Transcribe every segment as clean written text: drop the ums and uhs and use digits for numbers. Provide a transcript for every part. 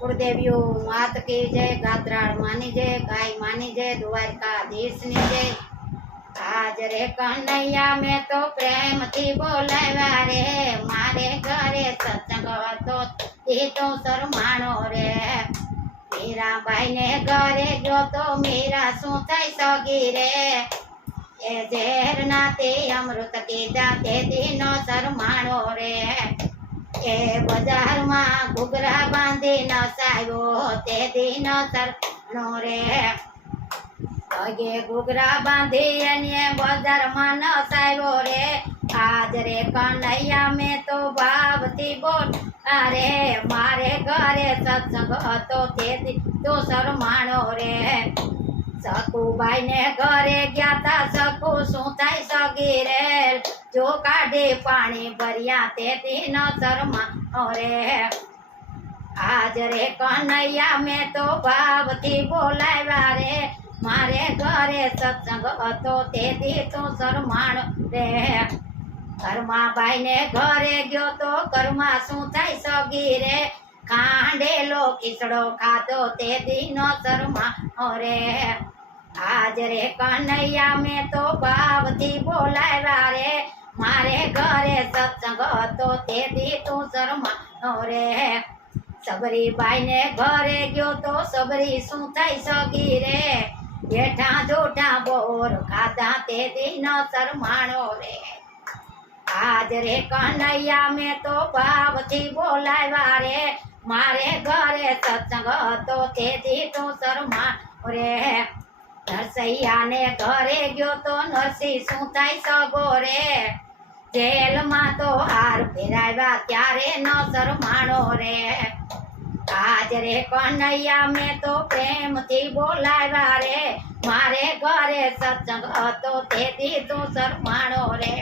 कुलदेवियों मात की जय, गात्राड़ मानी जय, गाय मानी जय, द्वारकाधीश नी जय। आज रे कन्हैया में तो प्रेम थी बोलावा रे, मारे घरे सत्संग तो तो शरमाणो रे। मीरा भाई ने घरे गयो तो मीरा शू थई सगी रे, ए झेर नाते अमृत कीधा ते दीनो शरमाणो रे। ए बजार में घुघरा बांधी नसायो ते दिन शरणो रे। अगे घुघरा बांधी अने बजार में नसायो रे, आज रे कन्हैया में तो भाव थी बोल अरे, मारे घरे सत्संग तो ते तो शरमाणो रे। सकूबाई ने घरे गया था, सकू शू थाई सगी रे, जो काढ़े पानी भरिया ते दिन शरमाणो रे। आज रे कन्हैया में तो भाव थी बोलावा रे, मारे घरे सत्संग तो ते दी तो शरमाणो रे। घरमा भाई ने घरे गयो तो घरमा शू थाई सगी रे, खांडेलो खीसड़ो खाधो ते दीनो शरमाणो रे। आज रे कन्हैया में तो भाव थी बोलावा रे, मारे घरे सत्संग तो ते दी तू शरमाणो रे। सबरी बाई ने घरे गयो तो सबरी शू थई सगी रे, जेठा जोठा बोर खाधा ते दी न शरमाणो रे। आज रे कन्हैया में तो भाव थी बोलावा रे, मारे घरे सत्संग तो ते दी तू शरमाणो रे। नरसैया ने घरे गयो तो नरसी शू थई सगो रे, जेल में तो हार फेराव्या त्यारे न शरमाणो रे। आज रे कन्हैया में तो प्रेम थी बोलावा रे, मारे घरे सत्संग तो ते दी तू शरमाणो रे।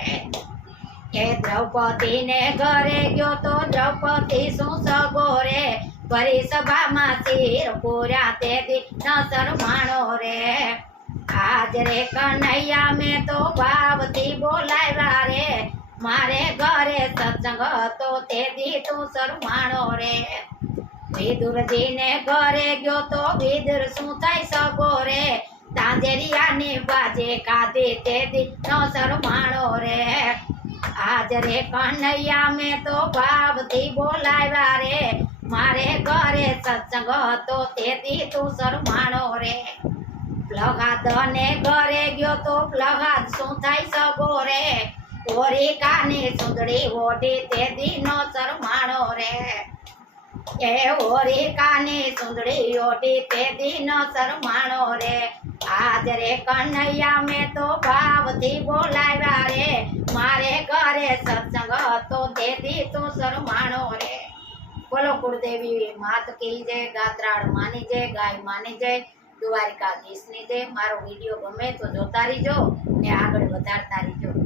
ए द्रौपदी ने घरे गयो तो द्रौपदी शू सगो रे, भरी सभा में सिर पूरा ते दी न शरमाणो रे। आज रे कन्हैया में तो भाव थी बोलावा रे, मारे घरे सत्संग तो ते दी तू शरमाणो रे। विदुर जी ने घरे गयो तो विदुर शू थई सगो रे, तांजेरिया ने बाजे खाधे ते दी न शरमाणो रे। आज रे कन्हैया में तो भाव थी बोलावा रे, मारे घरे सत्संग तो ते दी तू शरमाणो रे। प्रहलाद ने घरे गयो तो प्रहलाद शू थई सगो रे, होरिका ने सुंदड़ी ओढ़ी ते दी न शरमाणो रे। ए होरिका ने सुंदड़ी ओढ़ी ते दी न शरमाणो रे। आज रे कन्हैया में तो भाव थी बोलावा रे, मारे घरे सत्संग तो ते दी तू शरमाणो रे। बोलो कुलदेवी मात की जय, गात्राड़ मानी जय, गाय मानी जय, द्वारकाधीश नी जय। मारो विडियो गमे तो जोता रहीजो ने आगळ वधारता रहीजो।